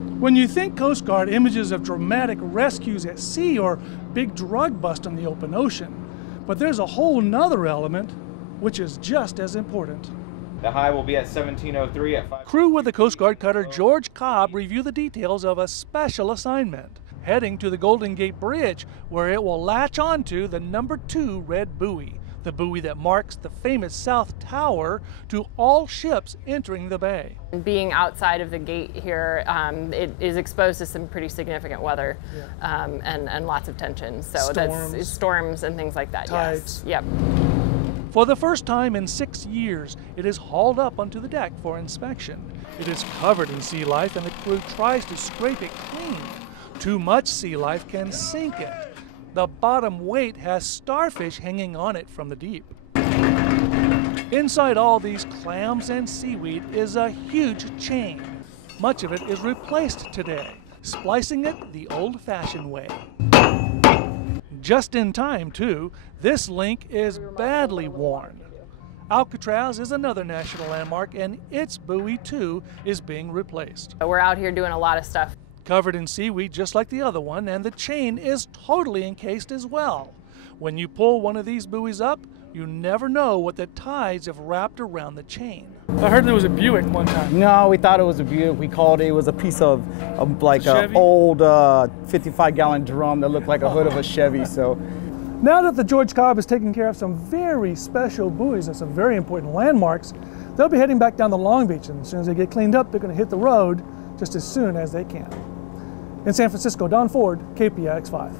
When you think Coast Guard, images of dramatic rescues at sea or big drug bust on the open ocean. But there's a whole nother element which is just as important. The high will be at 1703 at 5. Crew with the Coast Guard cutter George Cobb review the details of a special assignment, heading to the Golden Gate Bridge, where it will latch onto the number 2 red buoy, the buoy that marks the famous South Tower to all ships entering the bay. Being outside of the gate here, it is exposed to some pretty significant weather, and lots of tension. So that's storms and things like that. Tides. Yes. Yep. For the first time in 6 years, it is hauled up onto the deck for inspection. It is covered in sea life and the crew tries to scrape it clean. Too much sea life can sink it. The bottom weight has starfish hanging on it from the deep. Inside all these clams and seaweed is a huge chain. Much of it is replaced today, splicing it the old-fashioned way. Just in time, too, this link is badly worn. Alcatraz is another national landmark, and its buoy, too, is being replaced. We're out here doing a lot of stuff. Covered in seaweed just like the other one, and the chain is totally encased as well. When you pull one of these buoys up, you never know what the tides have wrapped around the chain. I heard there was a Buick one time. No, we thought it was a Buick. We called it was a piece of like an old 55-gallon drum that looked like a hood of a Chevy. So now that the George Cobb is taking care of some very special buoys and some very important landmarks, they'll be heading back down to Long Beach, and as soon as they get cleaned up, they're going to hit the road just as soon as they can. In San Francisco, Don Ford, KPIX 5.